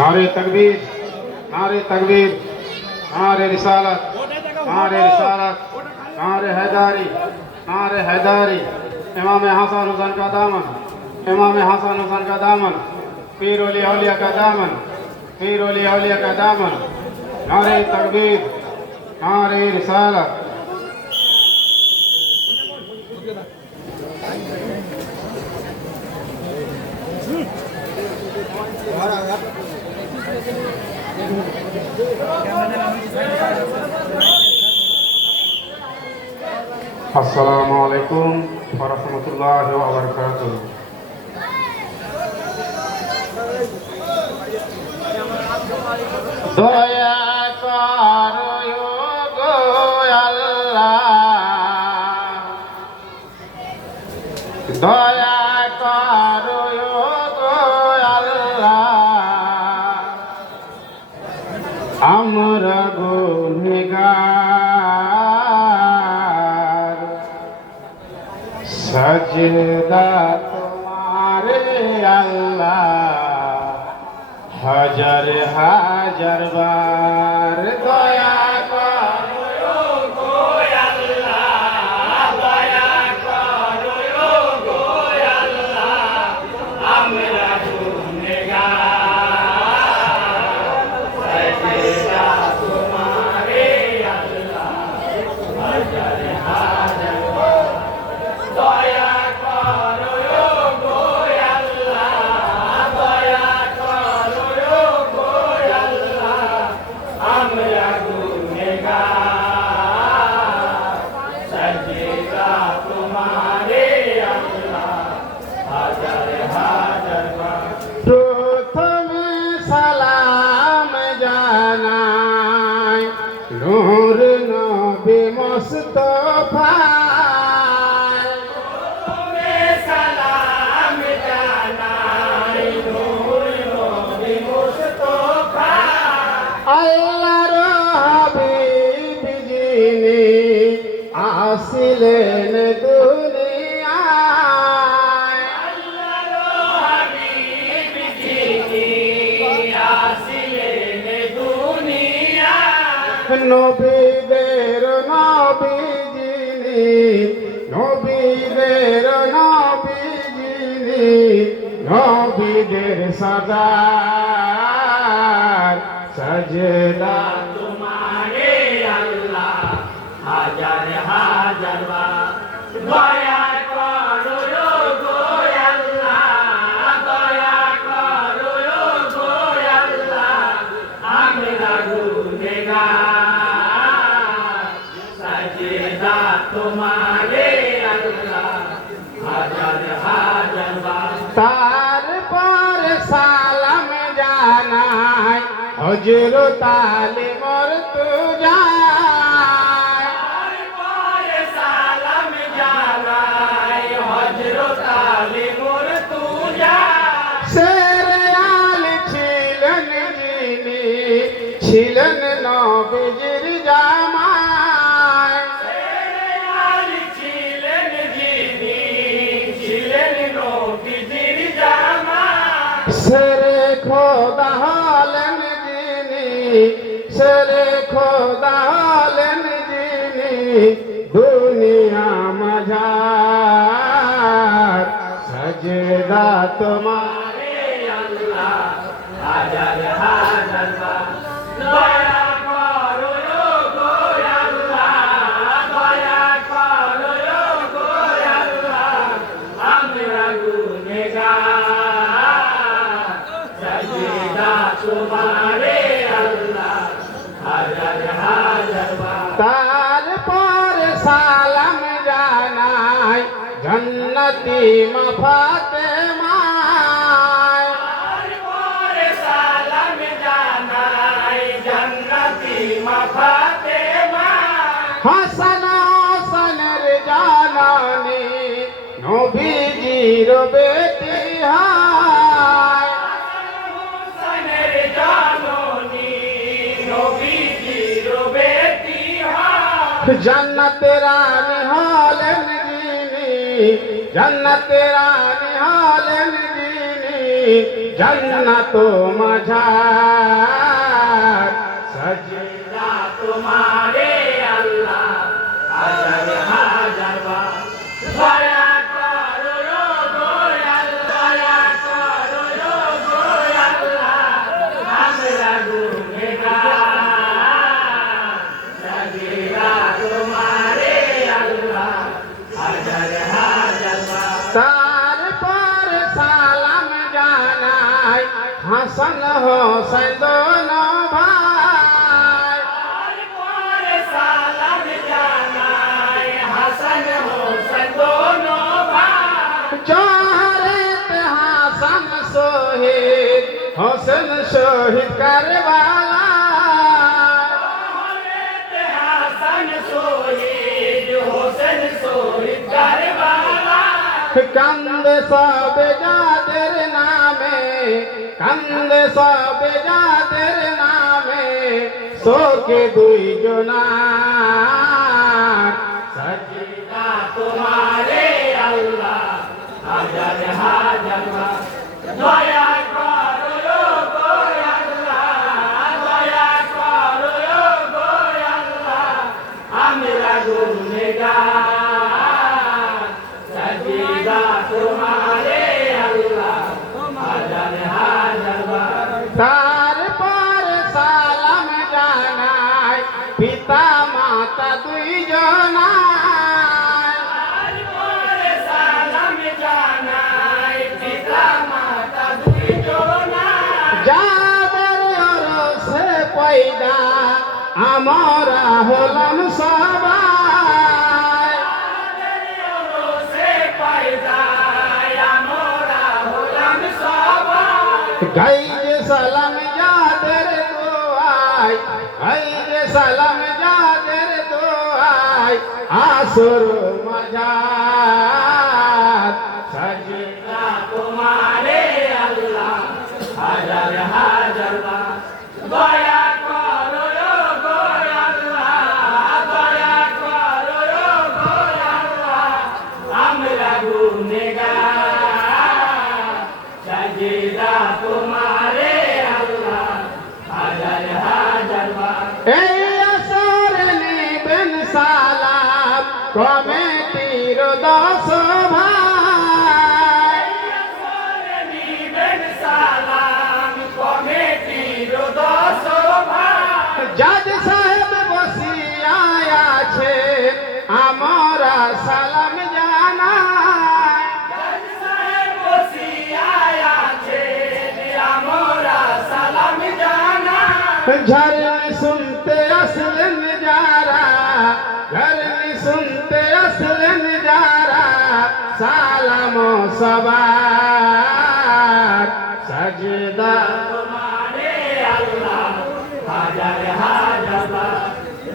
नारे तकबीर, नारे तकबीर, नारे रिसालत, नारे रिसालत, नारे हैदारी, नारे हैदारी। इमाम हसन हुसैन का दामन, इमाम हसन हुसैन का दामन, पीर वली औलिया का दामन, पीर वली औलिया का दामन। नारे तकबीर, नारे रिसालत। अस्सलामु अलैकुम व रहमतुल्लाहि व बरकातुहू। दया करो गो अल्लाह, दया करो गो अल्लाह, আমরা গুনহগার, সজদা তোমারে আল্লাহ হাজার হাজার বার। দয়া করো গো আল্লাহ, দয়া করো গো আল্লাহ, আমরা প্রথমে সালাম জানাই নূর নবী মুস্তাফা, প্রথমে সালাম জানাই নূর নবী মুস্তাফা, আল্লাহর হাবিব যিনি আসিলেন দুনিয়ায়, আল্লাহর হাবিব যিনি আসিলেন দুনিয়ায়, নবীদের নবী যিনি, নবীদের নবী যিনি, নবীদের সরদার, সজদা তোমারে আল্লাহ হাজার হাজার বার। দয়া করো গো আল্লাহ, দয়া করো গো আল্লাহ, আমরা গুনহগার, সজদা তোমারে আল্লাহ হাজার হাজার বার। তারপর সালাম জানাই হযরত আলী মুর্তজা, তারপর সালাম জানাই হযরত আলী মুর্তজা, শেরে আলী ছিলেন যিনি, ছিলেন নবীজির জামাই, শেরে আলী ছিলেন যিনি, ছিলেন নবীজির জামাই, শেরে খোদা হলেন যিনি, শেরে খোদা হলেন যিনি, দুনিয়া মাঝার, সজদা তোমারে আল্লাহ হাজার হাজার বার। দয়া করো গো আল্লাহ, দয়া করো গো আল্লাহ, আমরা গুনহগার, সজদা তোমারে আল্লাহ হাজার হাজার বার। তারপর সালাম জানাই জন্নতি মা ফাতেমা, তারপর সালাম জানাই জন্নতি মা ফাতেমা, হাসান হাসানের জানানি নবীজির বেটি হয়, হাসান হাসানের জানানি নবীজির বেটি হয়, জান্নাতের রানী হলেন যিনি, জান্নাতের রানী হলেন যিনি, जन्नत मजार सजदा तुम्हारे अल्लाह हाजर हाजर बार दया करो गो अल्लाह दया करो गो अल्लाह हमरा गुनहगार सजदा तुम्हारे अल्लाह हाजर हाजर बार तार पर सलाम जानाई हसन हुसैन दोनों भाई तार पर सलाम जानाई हसन हुसैन दोनों भाई जोहरत हसन शहीद हुसैन शहीद करबला जोहरत हसन शहीद हुसैन शहीद करबला कंद सब जाদের नामे कंद सब जाদের नामे शोके दुई জনার सजदा तुम्हारे अल्लाह हाजर हाजर दया करो गो अल्लाह दया करो गो अल्लाह हमरा गुनहगार सजदा तुम्हारे अल्लाह हाजर हाजर तार पर सलाम जानाई पिता माता दुई जनाई तार पर सलाम जानाई पिता माता दुई जनाई जाদের অরসে পয়দা আমরা হলাম সবাই গাইরে সালাম যাদের দোয়াই গাইরে সালাম যাদের দোয়াই আসর মাজার সজদা তোমারে আল্লাহ হাজার হাজার দয়া করো গো আল্লাহ দয়া করো গো আল্লাহ আমরা গুনহগার सजदा तुम्हारे अल्लाह हाजर हाजर ए असर निबन सालाम कमिटीर 10 भाई असर निबन सालाम कमिटीर 10 भाई जज साहेब बसिया আছে আমরা সালাম জানাই জজ সাহেব বসিয়া আছে আমরা সালাম জানাই झरने सुनते असलन जारा झरने सुनते असलन जारा सालामो सवार सजदा तुम्हारे अल्लाह हाजर हाजर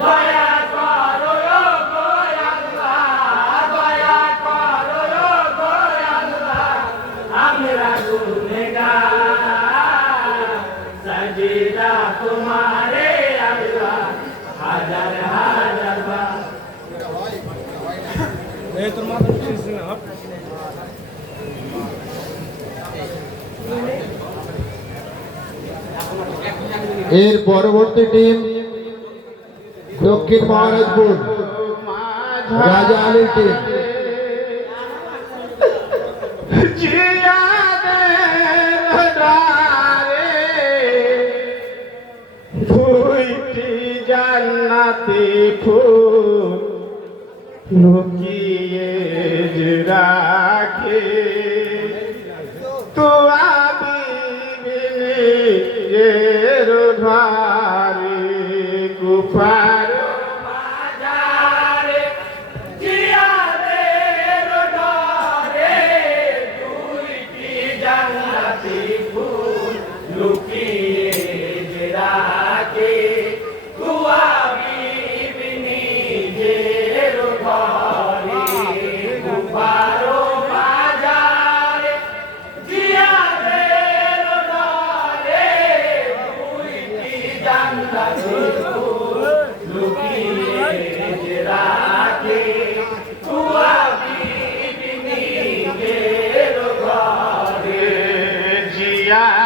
दया करो गो अल्लाह दया करो गो अल्लाह हमरा गुनहगार सजदा तुम्हारे अल्लाह हाजर हाजर এর পরবর্তী টিম দক্ষিণ মহারাজপুর রাজা আলীর টিম জান্নাতে ফুল লুকিয়ে রাখে তো আবিবিনি এর ধারে গুফার মাজারে জিয়াদের ধারে দুইটি জান্নাতে ফুল লুকিয়ে রাখে তো আবিবিনি এর ধারে গুফার মাজারে জিয়াদের ধারে দুইটি জান্নাতে ফুল লুকিয়ে রাখে তো আবিবিনি এর ধারে জিয়া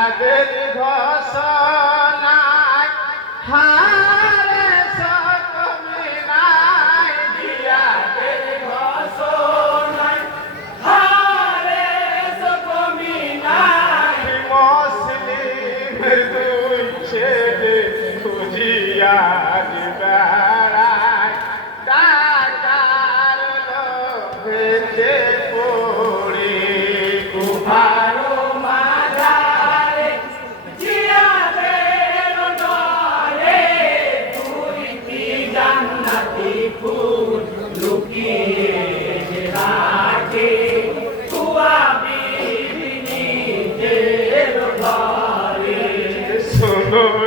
শুনো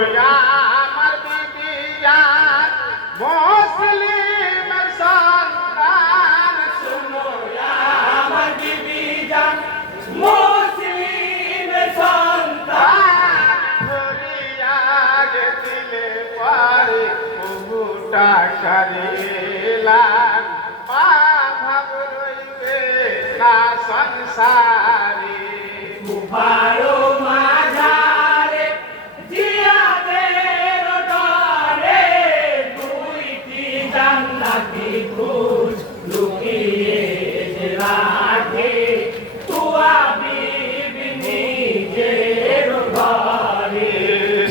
আমার বিবি জান মুসলিমের সন্তান শুনো আমার বিবি জান মুসলিমের সন্তান ফরিয়াদ দিলে পারে বহুটা করিলাম ভাব রইবে না সংসারে কুফারো মাঝারে জিয়াদের ডরে দুইটি জান্নাতি খুশ লুকিয়ে যে রাখে তুয়া বিবি নিজের ঘরে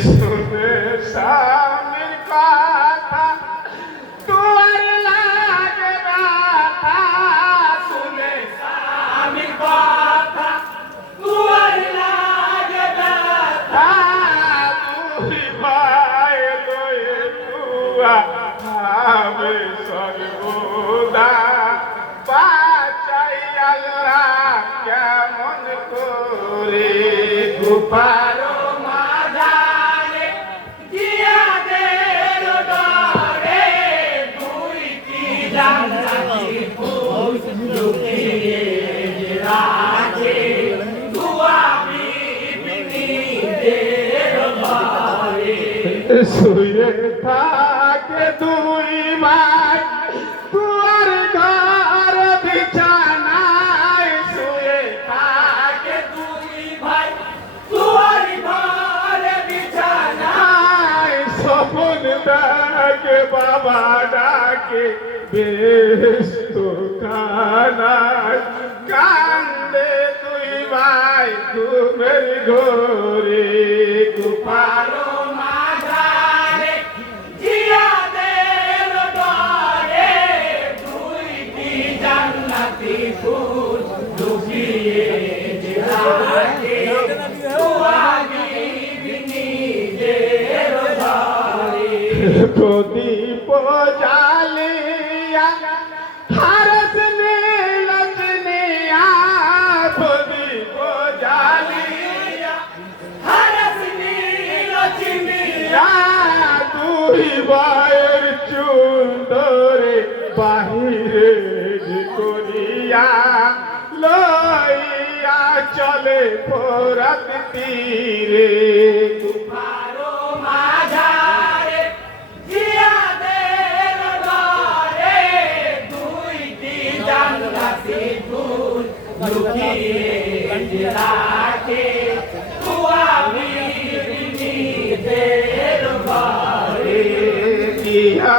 শুনে স্বামীর কথা তোর লাগে ব্যথা শুনে আমি কথা তুয়ার লাগে ব্যথা তুই ভাই লয়ে তুয়া আমি সর্বদা বাঁচাই আল্লাহ কেমন করে কুফারো মাঝারে জিয়াদের ডরে দুইটি জান্নাতি খুশ লুকিয়ে যে রাখে তুয়া বিবি নিজের ঘরে শুয়ে থাকে দুই ভাই তুয়ার ঘর বিছানায় শুয়ে থাকে দুই ভাই তুয়ার ঘরে বিছানা থাকায় স্বপন ডাকে বাবা ডাকে ব্যস্ত খানায় কান্দে দুই ভাই ঘুমের ঘরে কুফারো মাঝারে জিয়াদের ডরে দুইটি জান্নাতি খুশ লুকিয়ে যে রাখে তুয়া বিবি নিজের ঘরে প্রদীপ জালিয়া হরস নীলজনিয়া প্রদীপ জালিয়া হরস নীল চিনিয়া দুই ভাইয়ের চুল ধরে বাহিরে করিয়া লইয়া চলে ফোরাত তীরে কুফারো মাঝারে জিয়াদের ডরে দুইটি জান্নাতি খুশ লুকিয়ে যে রাখে তুয়া বিবি নিজের ঘরে ইয়া